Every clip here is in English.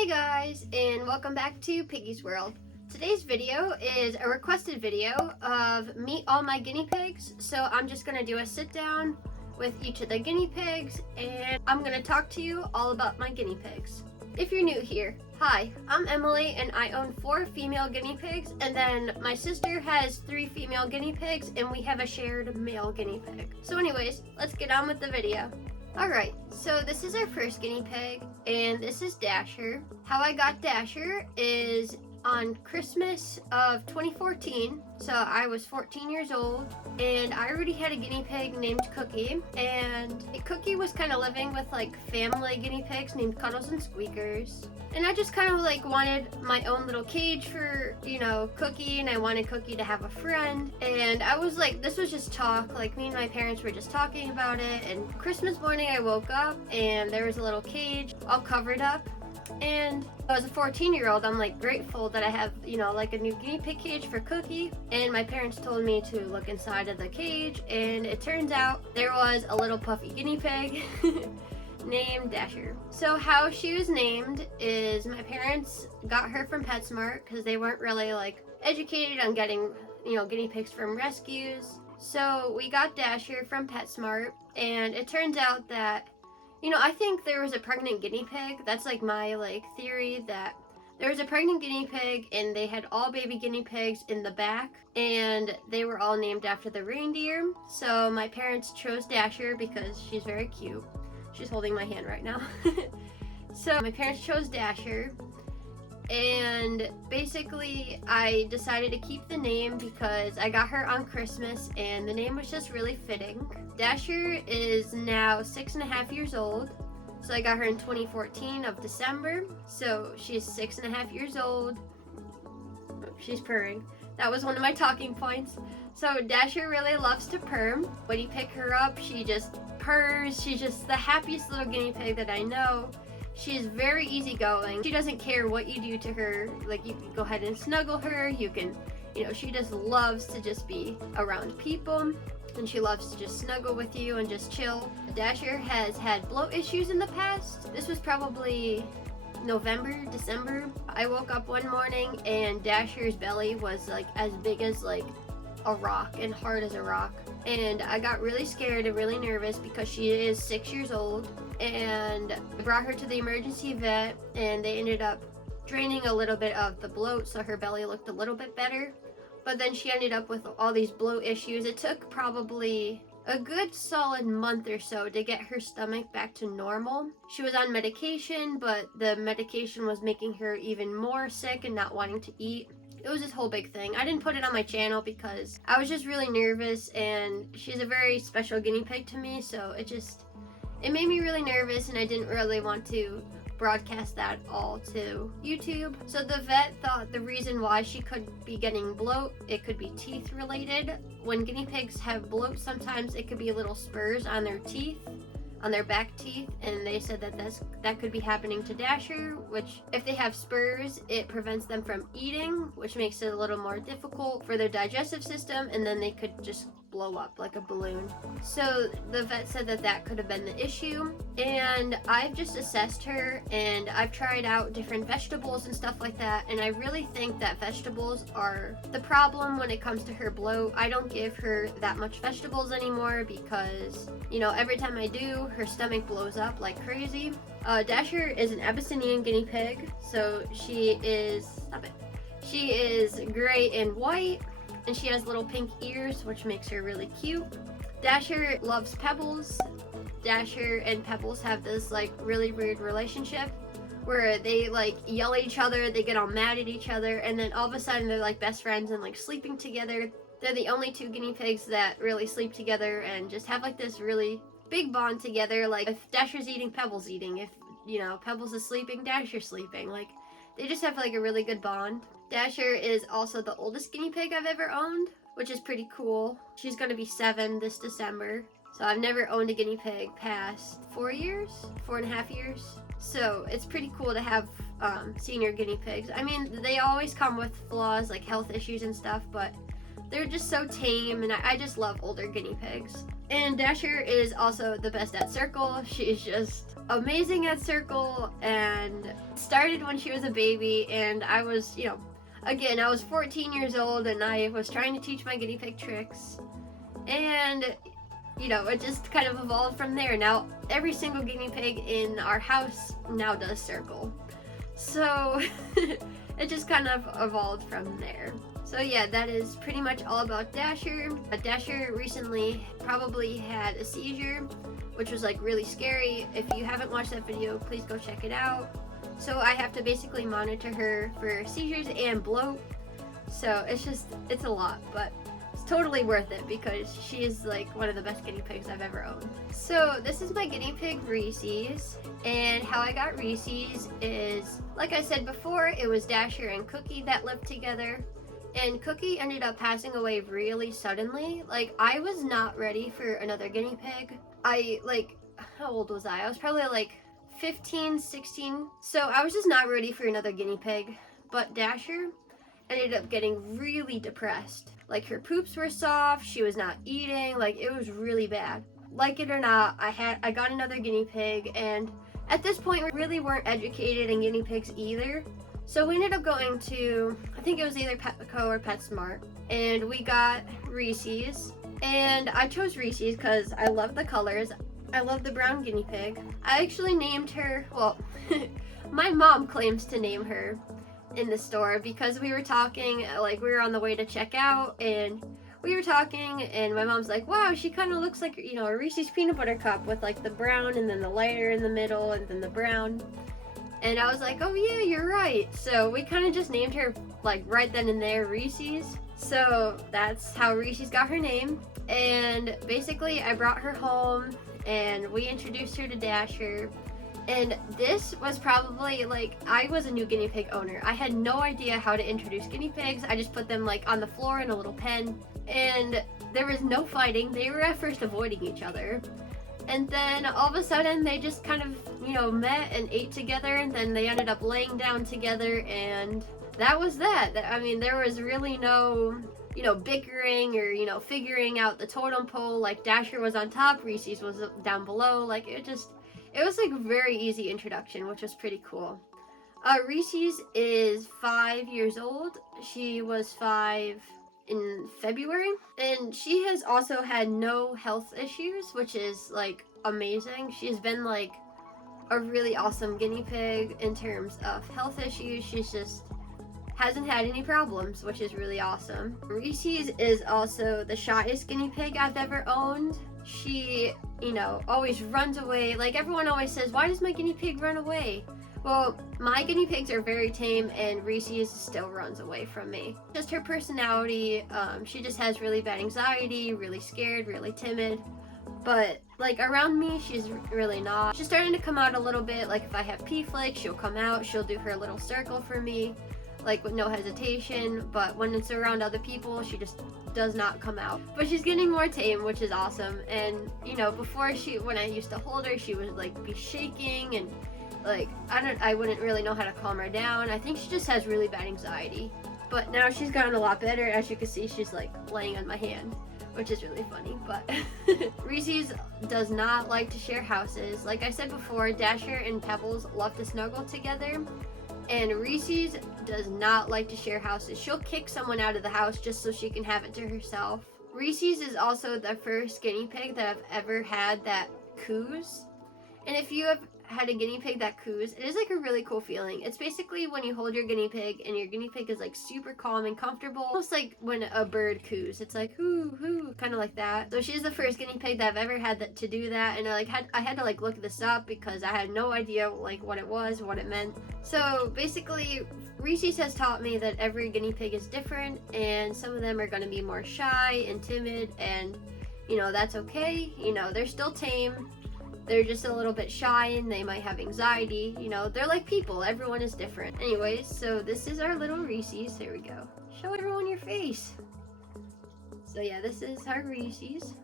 Hey guys, and welcome back to Piggies World. Today's video is a requested video of meet all my guinea pigs. So I'm just gonna do a sit down with each of the guinea pigs and I'm gonna talk to you all about my guinea pigs. If you're new here, hi, I'm Emily and I own 4 female guinea pigs, and then my sister has 3 female guinea pigs and we have a shared male guinea pig. So anyways, let's get on with the video. Alright, so this is our first guinea pig, and this is Dasher. How I got Dasher is on Christmas of 2014, so I was 14 years old, and I already had a guinea pig named Cookie, and Cookie was kind of living with like family guinea pigs named Cuddles and Squeakers. And I just kind of like wanted my own little cage for, Cookie, and I wanted Cookie to have a friend. And I was like, this was just talk, like me and my parents were just talking about it. And Christmas morning I woke up and there was a little cage all covered up. And as a 14-year-old, I'm like grateful that I have, like a new guinea pig cage for Cookie. And my parents told me to look inside of the cage, and it turns out there was a little puffy guinea pig named Dasher. So how she was named is my parents got her from PetSmart because they weren't really like educated on getting, guinea pigs from rescues. So we got Dasher from PetSmart, and it turns out that I think there was a pregnant guinea pig. That's like my theory, that there was a pregnant guinea pig and they had all baby guinea pigs in the back and they were all named after the reindeer. So my parents chose Dasher because she's very cute. She's holding my hand right now. So my parents chose Dasher, and basically I decided to keep the name because I got her on Christmas and the name was just really fitting. Dasher is now 6.5 years old. So I got her in 2014 of December. So she's 6.5 years old. She's purring. That was one of my talking points. So Dasher really loves to purr. When you pick her up, she just purrs. She's just the happiest little guinea pig that I know. She's very easygoing. She doesn't care what you do to her. Like, you can go ahead and snuggle her. You can, she just loves to just be around people. And she loves to just snuggle with you and just chill. Dasher has had bloat issues in the past. This was probably November, December. I woke up one morning and Dasher's belly was like as big as like a rock and hard as a rock. And I got really scared and really nervous because she is 6 years old. And I brought her to the emergency vet and they ended up draining a little bit of the bloat so her belly looked a little bit better. But then she ended up with all these bloat issues. It took probably a good solid month or so to get her stomach back to normal. She was on medication, but the medication was making her even more sick and not wanting to eat. It was this whole big thing. I didn't put it on my channel because I was just really nervous, and she's a very special guinea pig to me, so it made me really nervous, and I didn't really want to broadcast that all to YouTube. So the vet thought the reason why she could be getting bloat, it could be teeth related. When guinea pigs have bloat, sometimes it could be little spurs on their teeth, on their back teeth, and they said that could be happening to Dasher, which if they have spurs, it prevents them from eating, which makes it a little more difficult for their digestive system, and then they could just blow up like a balloon. So the vet said that could have been the issue, and I've just assessed her and I've tried out different vegetables and stuff like that, and I really think that vegetables are the problem when it comes to her bloat. I don't give her that much vegetables anymore because every time I do, her stomach blows up like crazy. Dasher is an Abyssinian guinea pig, so she is gray and white, and she has little pink ears, which makes her really cute. Dasher loves Pebbles. Dasher and Pebbles have this really weird relationship where they yell at each other, they get all mad at each other, and then all of a sudden they're best friends and sleeping together. They're the only 2 guinea pigs that really sleep together and just have this really big bond together. If Dasher's eating, Pebbles eating. If Pebbles is sleeping, Dasher's sleeping. They just have a really good bond. Dasher is also the oldest guinea pig I've ever owned, which is pretty cool. She's gonna be 7 this December. So I've never owned a guinea pig past 4.5 years. So it's pretty cool to have senior guinea pigs. I mean, they always come with flaws like health issues and stuff, but they're just so tame, and I just love older guinea pigs. And Dasher is also the best at circle. She's just amazing at circle, and started when she was a baby, and I was, again, I was 14 years old and I was trying to teach my guinea pig tricks, and it just kind of evolved from there. Now every single guinea pig in our house now does circle, so it just kind of evolved from there. So yeah, that is pretty much all about Dasher. Dasher recently probably had a seizure, which was like really scary. If you haven't watched that video, please go check it out. So I have to basically monitor her for seizures and bloat. So it's a lot, but it's totally worth it because she is like one of the best guinea pigs I've ever owned. So this is my guinea pig Reeses, and how I got Reeses is, like I said before, it was Dasher and Cookie that lived together. And Cookie ended up passing away really suddenly. Like, I was not ready for another guinea pig. How old was I? I was probably like 15, 16. So I was just not ready for another guinea pig. But Dasher ended up getting really depressed. Like, her poops were soft, she was not eating, like, it was really bad. Like it or not, I got another guinea pig, and at this point we really weren't educated in guinea pigs either. So we ended up going to, I think it was either Petco or PetSmart, and we got Reeses. And I chose Reeses because I love the colors. I love the brown guinea pig. I actually named her, well, my mom claims to name her in the store because we were talking, like we were on the way to check out, and we were talking, and my mom's like, wow, she kind of looks like, a Reese's peanut butter cup with like the brown and then the lighter in the middle and then the brown. And I was like, oh yeah, you're right. So we kind of just named her like right then and there Reeses. So that's how Reeses got her name. And basically I brought her home and we introduced her to Dasher. And this was probably like, I was a new guinea pig owner. I had no idea how to introduce guinea pigs. I just put them like on the floor in a little pen, and there was no fighting. They were at first avoiding each other. And then all of a sudden they just kind of, met and ate together, and then they ended up laying down together, and that was that. I mean, there was really no, bickering or, figuring out the totem pole. Like, Dasher was on top, Reeses was down below. Like, it was like a very easy introduction, which was pretty cool. Reeses is 5 years old. She was 5 in February, and she has also had no health issues, which is like amazing. She's been like a really awesome guinea pig in terms of health issues. She's just hasn't had any problems, which is really awesome. Reeses is also the shyest guinea pig I've ever owned. She, always runs away. Like, everyone always says, why does my guinea pig run away? Well, my guinea pigs are very tame, and Reeses still runs away from me. Just her personality, she just has really bad anxiety, really scared, really timid. But, like, around me, she's really not. She's starting to come out a little bit. Like, if I have pea flakes, she'll come out, she'll do her little circle for me, like, with no hesitation. But when it's around other people, she just does not come out. But she's getting more tame, which is awesome. And, before when I used to hold her, she would, like, be shaking, and like, I wouldn't really know how to calm her down. I think she just has really bad anxiety. But now she's gotten a lot better. As you can see, she's like laying on my hand, which is really funny. But Reeses does not like to share houses. Like I said before, Dasher and Pebbles love to snuggle together, and Reeses does not like to share houses. She'll kick someone out of the house just so she can have it to herself. Reeses is also the first guinea pig that I've ever had that coos. And if you have had a guinea pig that coos, it is like a really cool feeling. It's basically when you hold your guinea pig and your guinea pig is like super calm and comfortable, almost like when a bird coos. It's like hoo hoo, kind of like that. So she's the first guinea pig that I've ever had to do that, and I had to like look this up because I had no idea like what it was, what it meant. So basically, Reeses has taught me that every guinea pig is different, and some of them are going to be more shy and timid, and that's okay. They're still tame. They're just a little bit shy, and they might have anxiety. They're like people. Everyone is different. Anyways, so this is our little Reeses. There we go. Show everyone your face. So yeah, this is our Reeses.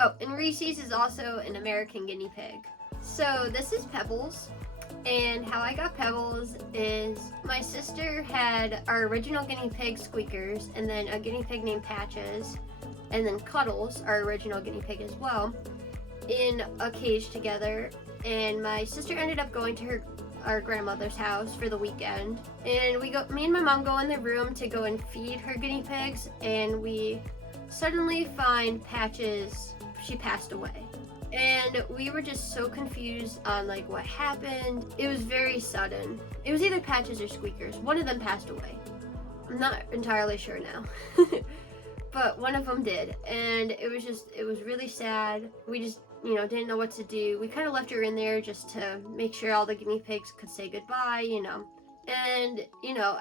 Oh, and Reeses is also an American guinea pig. So this is Pebbles. And how I got Pebbles is my sister had our original guinea pig Squeakers, and then a guinea pig named Patches, and then Cuddles, our original guinea pig as well, in a cage together. And my sister ended up going to our grandmother's house for the weekend, and me and my mom go in the room to go and feed her guinea pigs, and we suddenly find Patches. She passed away. And we were just so confused on like what happened. It was very sudden. It was either Patches or Squeakers. One of them passed away. I'm not entirely sure now. But one of them did. And it was really sad. We just, didn't know what to do. We kind of left her in there just to make sure all the guinea pigs could say goodbye, And,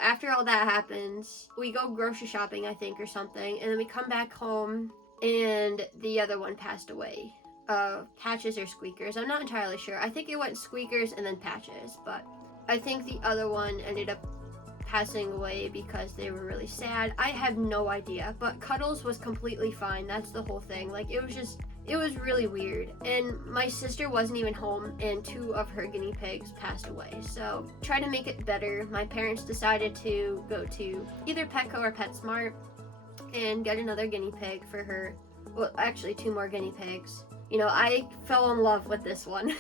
after all that happens, we go grocery shopping, I think, or something. And then we come back home and the other one passed away. Patches or Squeakers. I'm not entirely sure. I think it went Squeakers and then Patches, but I think the other one ended up passing away because they were really sad. I have no idea, but Cuddles was completely fine. That's the whole thing. Like, it was really weird. And my sister wasn't even home, and 2 of her guinea pigs passed away. So, try to make it better. My parents decided to go to either Petco or PetSmart and get another guinea pig for her. Well, actually 2 more guinea pigs. I fell in love with this one.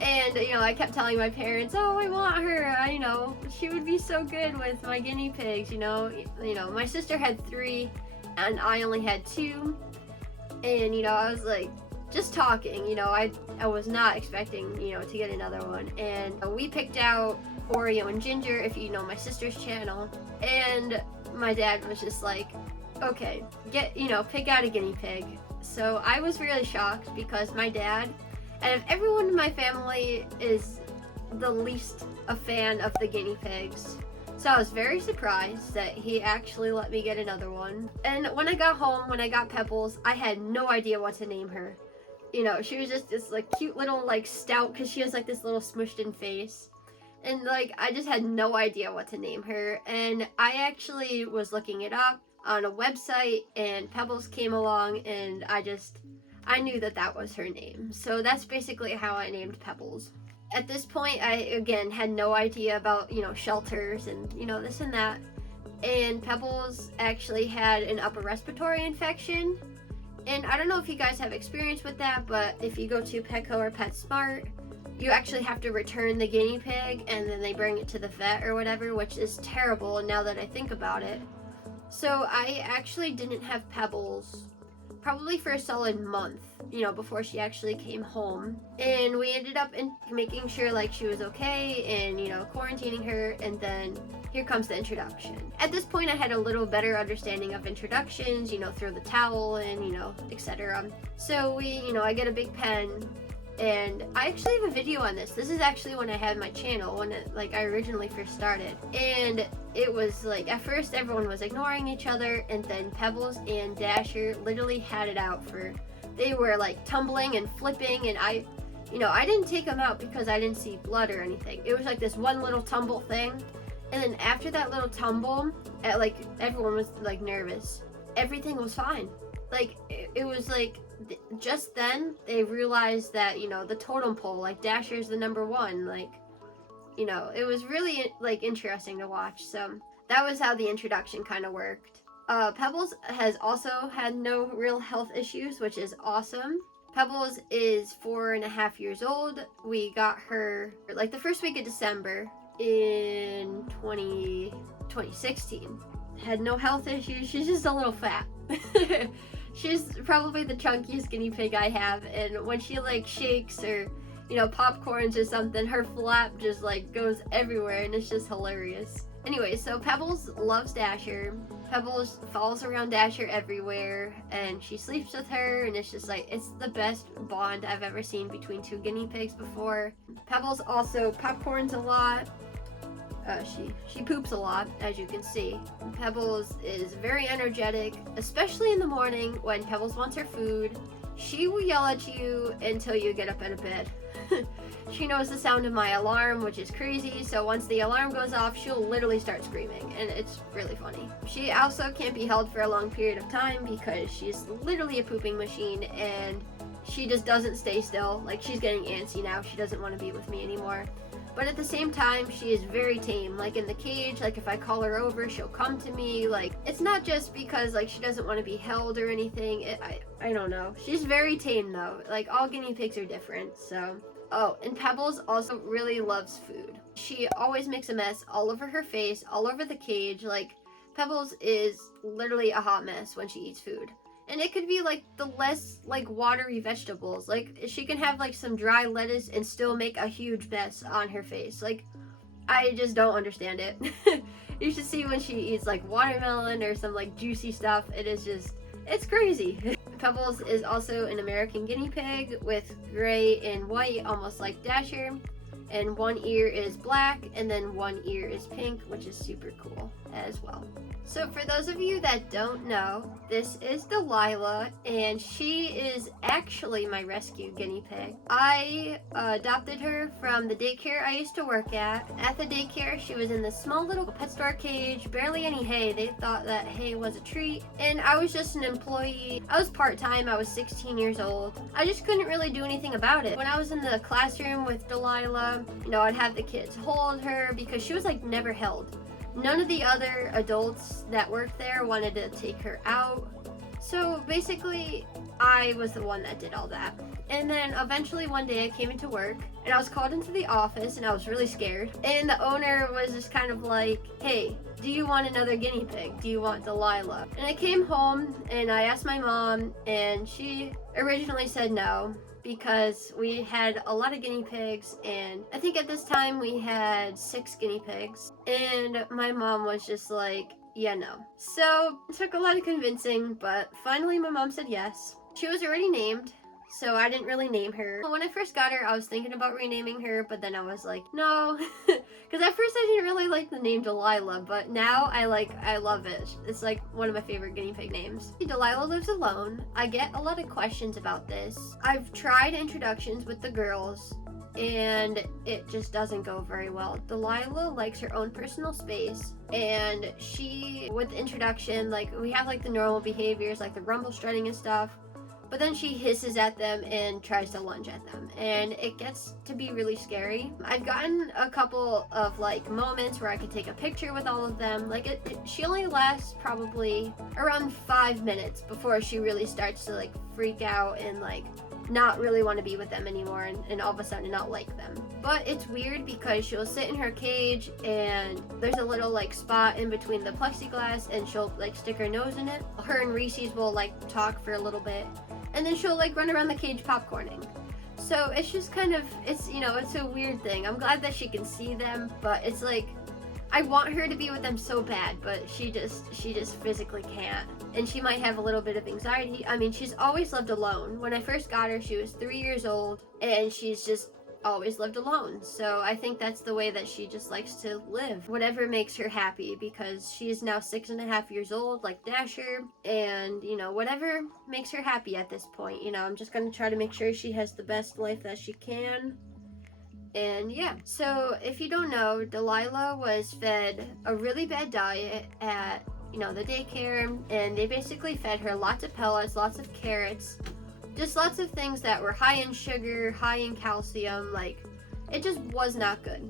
And, I kept telling my parents, oh, I want her, she would be so good with my guinea pigs, my sister had 3, and I only had 2, and, I was, like, just talking, I was not expecting, to get another one, and we picked out Oreo and Ginger, if you know my sister's channel, and my dad was just like, okay, pick out a guinea pig. So I was really shocked because my dad, out of everyone in my family, is the least a fan of the guinea pigs. So I was very surprised that he actually let me get another one. And when I got home, when I got Pebbles, I had no idea what to name her. She was just this like cute little like stout, because she has like this little smushed in face. And like I just had no idea what to name her. And I actually was looking it up on a website, and Pebbles came along, and I knew that was her name. So that's basically how I named Pebbles. At this point, I again had no idea about, shelters and, this and that. And Pebbles actually had an upper respiratory infection. And I don't know if you guys have experience with that, but if you go to Petco or PetSmart, you actually have to return the guinea pig, and then they bring it to the vet or whatever, which is terrible now that I think about it. So I actually didn't have Pebbles probably for a solid month, before she actually came home. And we ended up making sure like she was okay and, quarantining her, and then here comes the introduction. At this point I had a little better understanding of introductions, throw the towel and, etc. So I get a big pen, and I actually have a video on this. This is actually when I had my channel, when I originally first started. And it was like, at first everyone was ignoring each other, and then Pebbles and Dasher literally had it out they were like tumbling and flipping, and I didn't take them out because I didn't see blood or anything. It was like this one little tumble thing, and then after that little tumble, everyone was like nervous. Everything was fine. Like, it was like, just then they realized that, the totem pole, like Dasher's the number 1, it was really like interesting to watch. So that was how the introduction kind of worked. Pebbles has also had no real health issues, which is awesome. Pebbles is 4.5 years old. We got her like the first week of December in 2016. Had no health issues. She's just a little fat. She's probably the chunkiest guinea pig I have, and when she like shakes or popcorns or something, her flap just like goes everywhere, and it's just hilarious. Anyway, so Pebbles loves Dasher. Pebbles follows around Dasher everywhere, and she sleeps with her, and it's just like, it's the best bond I've ever seen between 2 guinea pigs before. Pebbles also popcorns a lot. She poops a lot, as you can see. Pebbles is very energetic, especially in the morning when Pebbles wants her food. She will yell at you until you get up out of bed. She knows the sound of my alarm, which is crazy, so once the alarm goes off, she'll literally start screaming, and it's really funny. She also can't be held for a long period of time because she's literally a pooping machine, and she just doesn't stay still. Like, she's getting antsy now. She doesn't want to be with me anymore. But at the same time, she is very tame. Like, in the cage, like, if I call her over, she'll come to me. Like, it's not just because, like, she doesn't want to be held or anything. I don't know. She's very tame, though. Like, all guinea pigs are different, so. Oh, and Pebbles also really loves food. She always makes a mess all over her face, all over the cage. Like, Pebbles is literally a hot mess when she eats food. And it could be, like, the less, like, watery vegetables. Like, she can have, like, some dry lettuce and still make a huge mess on her face. Like, I just don't understand it. You should see when she eats, like, watermelon or some, like, juicy stuff. It is just, it's crazy. Pebbles is also an American guinea pig with gray and white, almost like Dasher. And one ear is black, and then one ear is pink, which is super cool as well. So for those of you that don't know, this is Delilah, and she is actually my rescue guinea pig. I adopted her from the daycare I used to work at. At the daycare, she was in this small little pet store cage, barely any hay. They thought that hay was a treat, and I was just an employee. I was part-time, I was 16 years old. I just couldn't really do anything about it. When I was in the classroom with Delilah, you know, I'd have the kids hold her because she was like never held. None of the other adults that worked there wanted to take her out. So basically, I was the one that did all that. And then eventually one day I came into work and I was called into the office and I was really scared. And the owner was just kind of like, hey, do you want another guinea pig? Do you want Delilah? And I came home and I asked my mom, and she originally said no, because we had a lot of guinea pigs, and I think at this time we had 6 guinea pigs, and my mom was just like, yeah, no. So it took a lot of convincing, but finally my mom said yes. She was already named, so I didn't really name her. When I first got her, I was thinking about renaming her, but then I was like, no. Because at first I didn't really like the name Delilah, but now I love it. It's like one of my favorite guinea pig names. Delilah lives alone. I get a lot of questions about this. I've tried introductions with the girls, and it just doesn't go very well. Delilah likes her own personal space, and she, with introduction, like, we have like the normal behaviors, like the rumble strutting and stuff, but then she hisses at them and tries to lunge at them, and it gets to be really scary. I've gotten a couple of like moments where I could take a picture with all of them. Like, she only lasts probably around 5 minutes before she really starts to like freak out and like not really want to be with them anymore, and all of a sudden not like them. But it's weird because she'll sit in her cage and there's a little like spot in between the plexiglass, and she'll like stick her nose in it. Her and Reeses will like talk for a little bit, and then she'll like run around the cage popcorning. So it's just kind of, it's, you know, it's a weird thing. I'm glad that she can see them, but it's like, I want her to be with them so bad, but she just physically can't. And she might have a little bit of anxiety. I mean, she's always lived alone. When I first got her, she was 3 years old, and she's just always lived alone. So I think that's the way that she just likes to live. Whatever makes her happy, because she is now 6.5 years old, like Dasher, and, you know, whatever makes her happy at this point. You know, I'm just gonna try to make sure she has the best life that she can. And yeah, so if you don't know, Delilah was fed a really bad diet at, you know, the daycare, and they basically fed her lots of pellets, lots of carrots, just lots of things that were high in sugar, high in calcium. Like, it just was not good.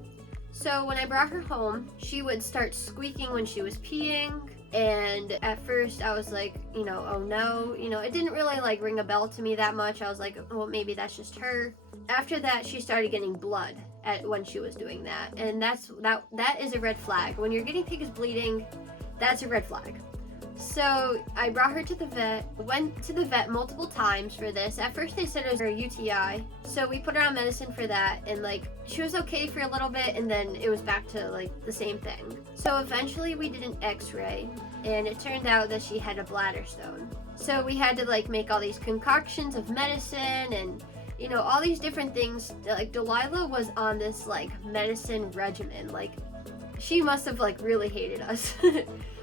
So when I brought her home, she would start squeaking when she was peeing, and at first I was like, you know, oh no, you know, it didn't really like ring a bell to me that much. I was like, well, maybe that's just her. After that, she started getting blood when she was doing that, and that is a red flag. When your guinea pig is bleeding, that's a red flag. So I brought her to the vet, went to the vet multiple times for this. At first they said it was her UTI, so we put her on medicine for that, and like, she was okay for a little bit, and then it was back to like the same thing. So eventually we did an x-ray, and it turned out that she had a bladder stone. So we had to like make all these concoctions of medicine and, you know, all these different things. Like, Delilah was on this like medicine regimen. Like, she must have like really hated us.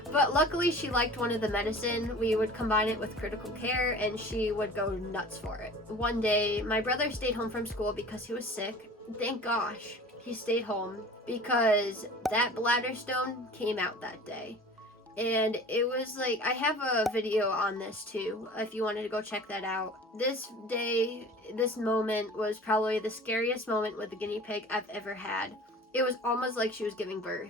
But luckily she liked one of the medicine. We would combine it with critical care, and she would go nuts for it. One day, my brother stayed home from school because he was sick. Thank gosh he stayed home, because that bladder stone came out that day. And it was like, I have a video on this too, if you wanted to go check that out. This day, this moment was probably the scariest moment with the guinea pig I've ever had. It was almost like she was giving birth.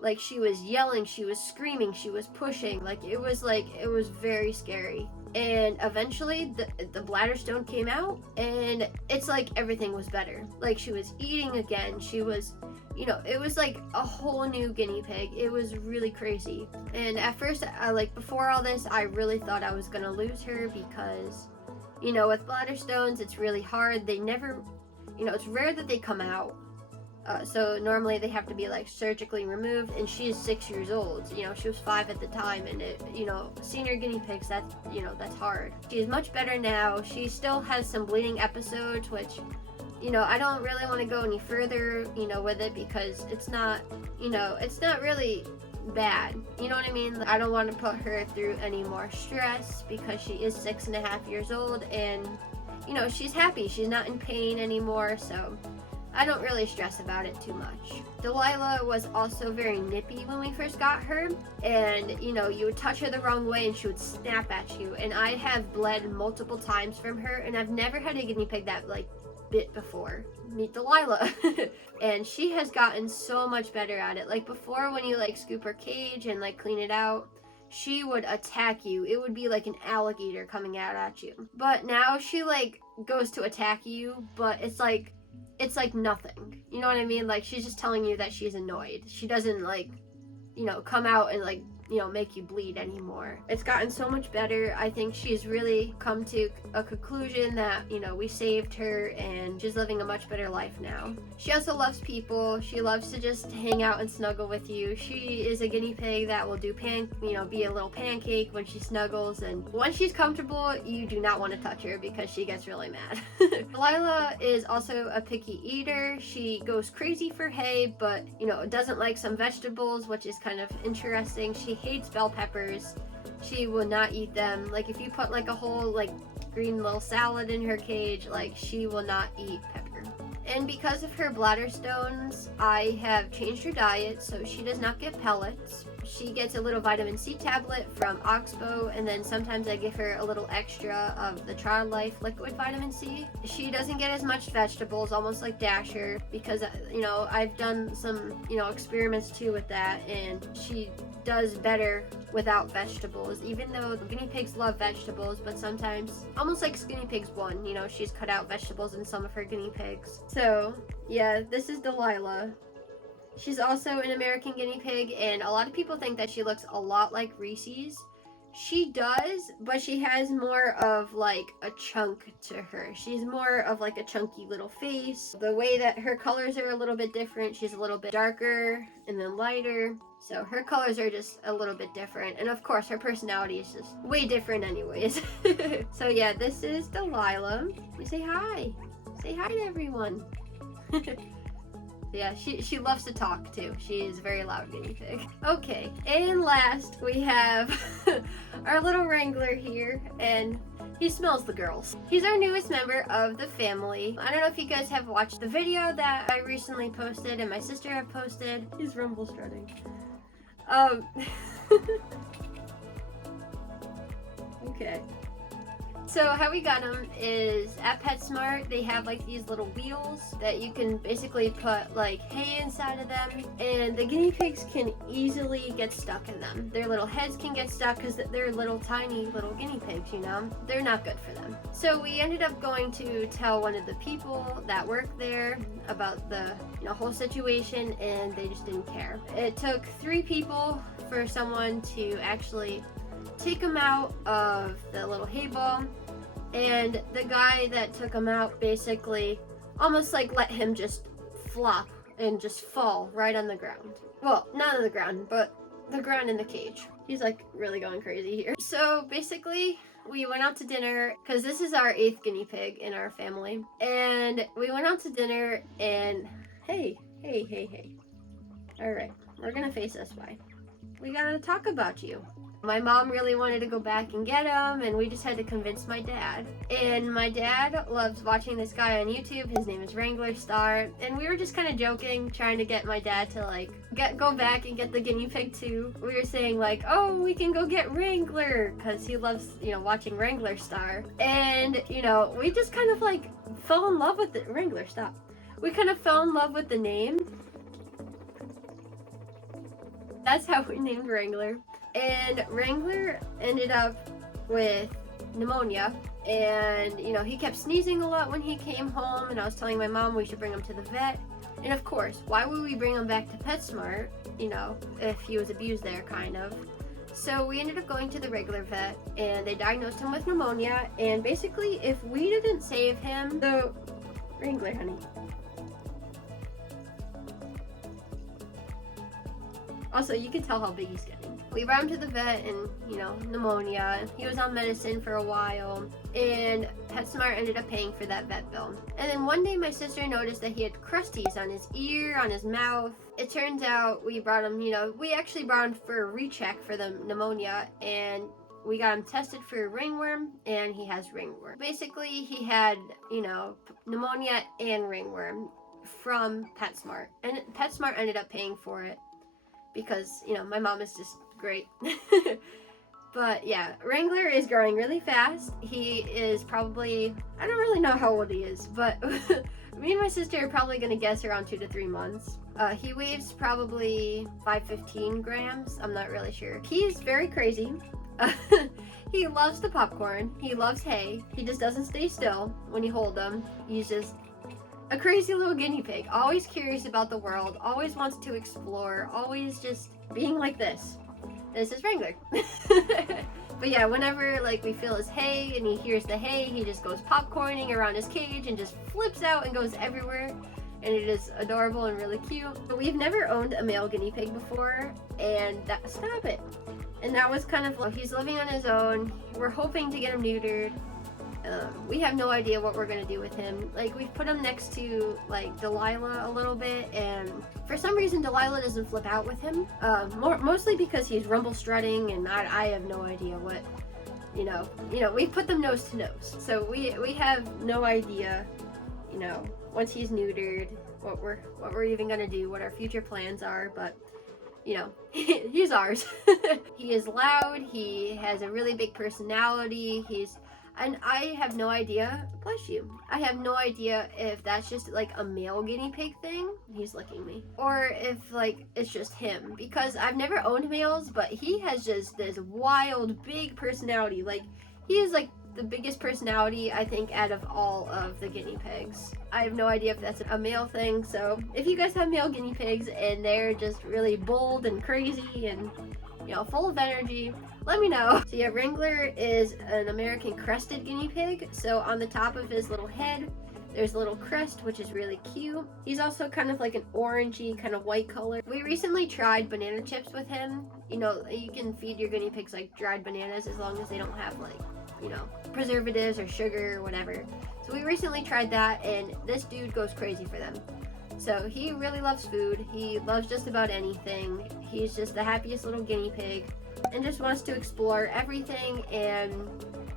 Like, she was yelling, she was screaming, she was pushing. Like, it was very scary. And eventually the bladder stone came out, and it's like everything was better. Like, she was eating again. She was, you know, it was like a whole new guinea pig. It was really crazy. And at first, before all this, I really thought I was gonna lose her because, you know, with bladder stones, it's really hard. They never, you know, it's rare that they come out. So normally they have to be like surgically removed, and she is 6 years old. You know, she was 5 at the time, and you know, senior guinea pigs, that's, you know, that's hard. She's much better now. She still has some bleeding episodes, which, you know, I don't really want to go any further, you know, with it, because it's not, you know, it's not really bad. You know what I mean? I don't want to put her through any more stress because she is 6.5 years old, and, you know, she's happy. She's not in pain anymore, so I don't really stress about it too much. Delilah was also very nippy when we first got her, and, you know, you would touch her the wrong way and she would snap at you, and I have bled multiple times from her, and I've never had a guinea pig that, like, bit before. Meet Delilah. And she has gotten so much better at it. Like, before, when you, like, scoop her cage and, like, clean it out, she would attack you. It would be like an alligator coming out at you. But now she, like, goes to attack you, but it's like nothing. You know what I mean? Like, she's just telling you that she's annoyed. She doesn't, like, you know, come out and, like, you know, make you bleed anymore. It's gotten so much better. I think she's really come to a conclusion that, you know, we saved her, and she's living a much better life now. She also loves people. She loves to just hang out and snuggle with you. She is a guinea pig that will do be a little pancake when she snuggles, and once she's comfortable, you do not want to touch her because she gets really mad. Delilah is also a picky eater. She goes crazy for hay, but, you know, doesn't like some vegetables, which is kind of interesting. She hates bell peppers. She will not eat them. Like, if you put like a whole like green little salad in her cage, like, she will not eat pepper. And because of her bladder stones, I have changed her diet, so she does not get pellets. She gets a little vitamin C tablet from Oxbow, and then sometimes I give her a little extra of the Child Life liquid vitamin C. She doesn't get as much vegetables, almost like Dasher, because, you know, I've done some, you know, experiments too with that, and she does better without vegetables, even though the guinea pigs love vegetables, but sometimes, almost like Guinea Pigs 1, you know, she's cut out vegetables in some of her guinea pigs. So, yeah, this is Delilah. She's also an American guinea pig, and a lot of people think that she looks a lot like Reeses. She does, but she has more of like a chunk to her. She's more of like a chunky little face. The way that her colors are a little bit different. She's a little bit darker and then lighter. So her colors are just a little bit different. And of course, her personality is just way different anyways. So yeah, this is Delilah. You say hi. Say hi to everyone. Yeah, she loves to talk too. She is a very loud guinea pig. Okay, and last we have our little Wrangler here, and he smells the girls. He's our newest member of the family. I don't know if you guys have watched the video that I recently posted and my sister have posted. He's rumble strutting. Okay. So how we got them is at PetSmart, they have like these little wheels that you can basically put like hay inside of them, and the guinea pigs can easily get stuck in them. Their little heads can get stuck because they're little tiny little guinea pigs, you know? They're not good for them. So we ended up going to tell one of the people that work there about the, you know, whole situation, and they just didn't care. It took 3 people for someone to actually take him out of the little hay ball, and the guy that took him out basically almost like let him just flop and just fall right on the ground. Well, not on the ground, but the ground in the cage. He's like really going crazy here. So basically we went out to dinner because this is our 8th guinea pig in our family, and we went out to dinner, and hey, all right, we're gonna face this way. We gotta talk about you. My mom really wanted to go back and get him, and we just had to convince my dad. And my dad loves watching this guy on YouTube. His name is Wrangler Star, and we were just kind of joking, trying to get my dad to like go back and get the guinea pig too. We were saying like, oh, we can go get Wrangler, because he loves, you know, watching Wrangler Star. And, you know, we just kind of like fell in love with it. Wrangler, stop. We kind of fell in love with the name. That's how we named Wrangler. And Wrangler ended up with pneumonia, and you know, he kept sneezing a lot when he came home, and I was telling my mom we should bring him to the vet. And of course, why would we bring him back to PetSmart, you know, if he was abused there, kind of. So we ended up going to the regular vet, and they diagnosed him with pneumonia, and basically if we didn't save him, the Wrangler, honey. Also, you can tell how big he's getting. We brought him to the vet and, you know, pneumonia. He was on medicine for a while, and PetSmart ended up paying for that vet bill. And then one day my sister noticed that he had crusties on his ear, on his mouth. It turns out we brought him, you know, we actually brought him for a recheck for the pneumonia, and we got him tested for ringworm, and he has ringworm. Basically, he had, you know, pneumonia and ringworm from PetSmart, and PetSmart ended up paying for it, because, you know, my mom is just great. But yeah, Wrangler is growing really fast. He is probably, I don't really know how old he is, but me and my sister are probably going to guess around 2 to 3 months. He weighs probably 515 grams. I'm not really sure. He's very crazy. He loves the popcorn. He loves hay. He just doesn't stay still when you hold him. He's just a crazy little guinea pig, always curious about the world, always wants to explore, always just being like this. This is Wrangler. But yeah, whenever like we feel his hay and he hears the hay, he just goes popcorning around his cage and just flips out and goes everywhere. And it is adorable and really cute. But we've never owned a male guinea pig before, and stop it. And that was kind of, he's living on his own. We're hoping to get him neutered. We have no idea what we're gonna do with him. Like, we've put him next to like Delilah a little bit, and for some reason Delilah doesn't flip out with him. Mostly because he's rumble strutting, and I have no idea what, you know, we put them nose to nose, so we have no idea, you know, once he's neutered, what we're even gonna do, what our future plans are. But you know, he's ours. He is loud. He has a really big personality. And I have no idea, bless you, I have no idea if that's just like a male guinea pig thing, he's licking me, or if like it's just him, because I've never owned males, but he has just this wild, big personality. Like, he is like the biggest personality, I think, out of all of the guinea pigs. I have no idea if that's a male thing, so if you guys have male guinea pigs and they're just really bold and crazy and, you know, full of energy, let me know. So yeah, Wrangler is an American crested guinea pig. So on the top of his little head, there's a little crest, which is really cute. He's also kind of like an orangey, kind of white color. We recently tried banana chips with him. You know, you can feed your guinea pigs like dried bananas as long as they don't have like, you know, preservatives or sugar or whatever. So we recently tried that, and this dude goes crazy for them. So he really loves food. He loves just about anything. He's just the happiest little guinea pig and just wants to explore everything and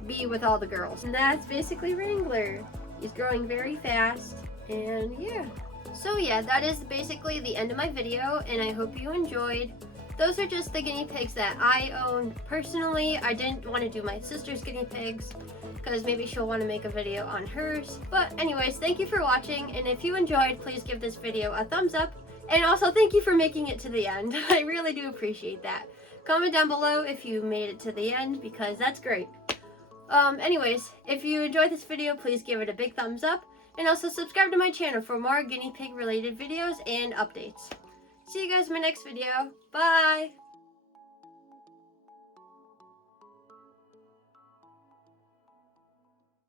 be with all the girls. And that's basically Wrangler. He's growing very fast, and yeah. So yeah, that is basically the end of my video, and I hope you enjoyed. Those are just the guinea pigs that I own personally. I didn't want to do my sister's guinea pigs because maybe she'll want to make a video on hers. But anyways, thank you for watching, and if you enjoyed, please give this video a thumbs up. And also, thank you for making it to the end. I really do appreciate that. Comment down below if you made it to the end, because that's great. Anyways, if you enjoyed this video, please give it a big thumbs up, and also subscribe to my channel for more guinea pig related videos and updates. See you guys in my next video. Bye!